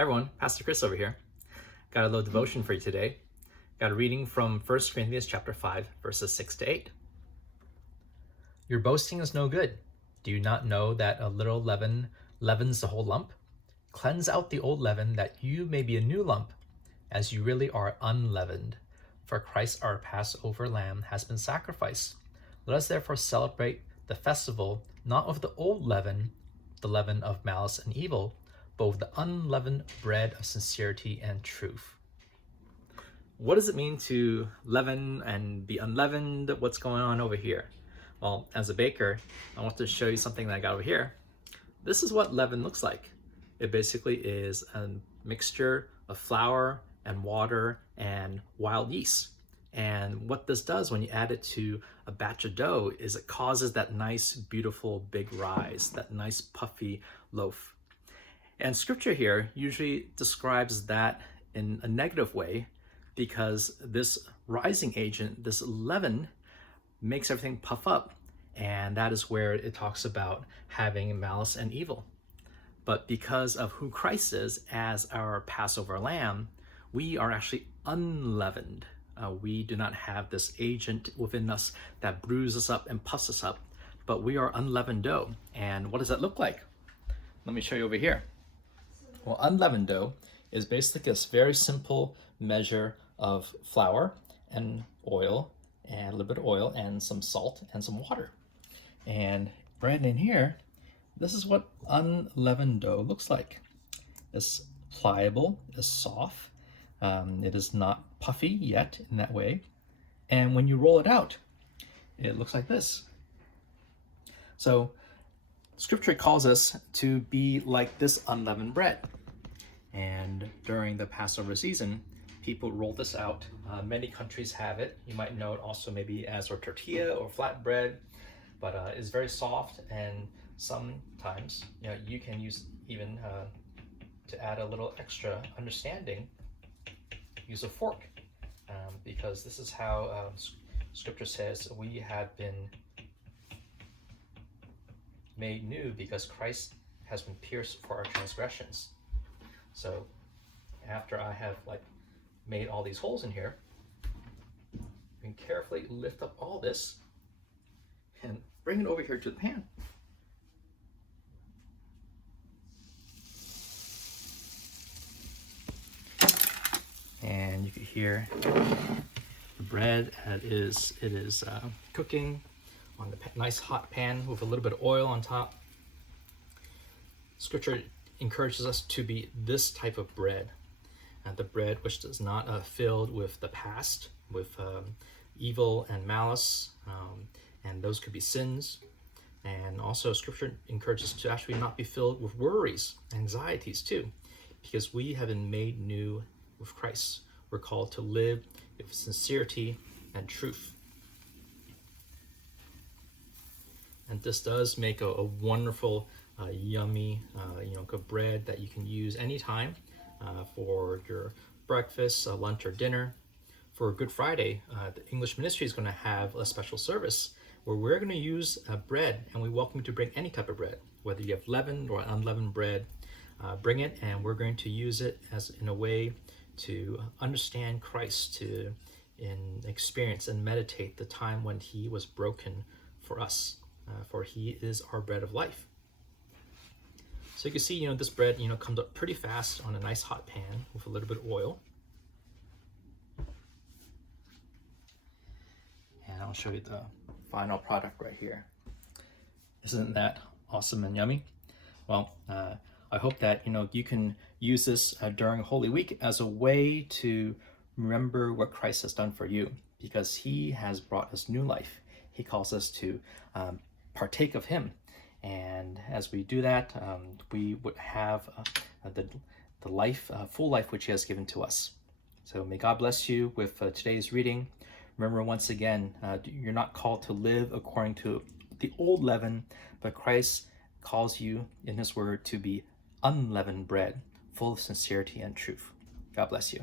Hi everyone, Pastor Chris over here. Got a little devotion for you today. Got a reading from 1 Corinthians chapter 5, verses 6 to 8. Your boasting is no good. Do you not know that a little leaven leavens the whole lump? Cleanse out the old leaven, that you may be a new lump, as you really are unleavened. For Christ our Passover lamb has been sacrificed. Let us therefore celebrate the festival, not with the old leaven, the leaven of malice and evil, but with the unleavened bread of sincerity and truth. What does it mean to leaven and be unleavened? What's going on over here? Well, as a baker, I want to show you something that I got over here. This is what leaven looks like. It basically is a mixture of flour and water and wild yeast. And what this does when you add it to a batch of dough is it causes that nice, beautiful, big rise, that nice puffy loaf. And scripture here usually describes that in a negative way because this rising agent, this leaven, makes everything puff up. And that is where it talks about having malice and evil. But because of who Christ is as our Passover lamb, we are actually unleavened. We do not have this agent within us that brews us up and puffs us up, but we are unleavened dough. And what does that look like? Let me show you over here. Well, unleavened dough is basically this very simple measure of flour and oil, and a little bit of oil and some salt and some water. And right in here, this is what unleavened dough looks like. It's pliable, it's soft. It is not puffy yet in that way. And when you roll it out, it looks like this. So Scripture calls us to be like this unleavened bread. And during the Passover season, people roll this out. Many countries have it. You might know it also maybe as a tortilla or flatbread, but it's very soft, and sometimes you can use even to add a little extra understanding, use a fork, because this is how Scripture says we have been made new because Christ has been pierced for our transgressions. So after I have made all these holes in here, you can carefully lift up all this and bring it over here to the pan. And you can hear the bread it is cooking on the nice hot pan with a little bit of oil on top. Scripture encourages us to be this type of bread, the bread which is not filled with the past, with evil and malice, and those could be sins. And also Scripture encourages us to actually not be filled with worries, anxieties too, because we have been made new with Christ. We're called to live with sincerity and truth. And this does make a wonderful, yummy, good bread that you can use anytime for your breakfast, lunch, or dinner. For Good Friday, the English Ministry is going to have a special service where we're going to use bread, and we welcome you to bring any type of bread, whether you have leavened or unleavened bread. Bring it, and we're going to use it as in a way to understand Christ, to experience and meditate the time when he was broken for us. For he is our bread of life. So you can see, this bread, comes up pretty fast on a nice hot pan with a little bit of oil. And I'll show you the final product right here. Isn't that awesome and yummy? Well, I hope that, you can use this during Holy Week as a way to remember what Christ has done for you, because he has brought us new life. He calls us to partake of him, and as we do that, we would have the life, full life which he has given to us. So may God bless you with today's reading. Remember, once again, you're not called to live according to the old leaven, but Christ calls you in his word to be unleavened bread, full of sincerity and truth. God bless you.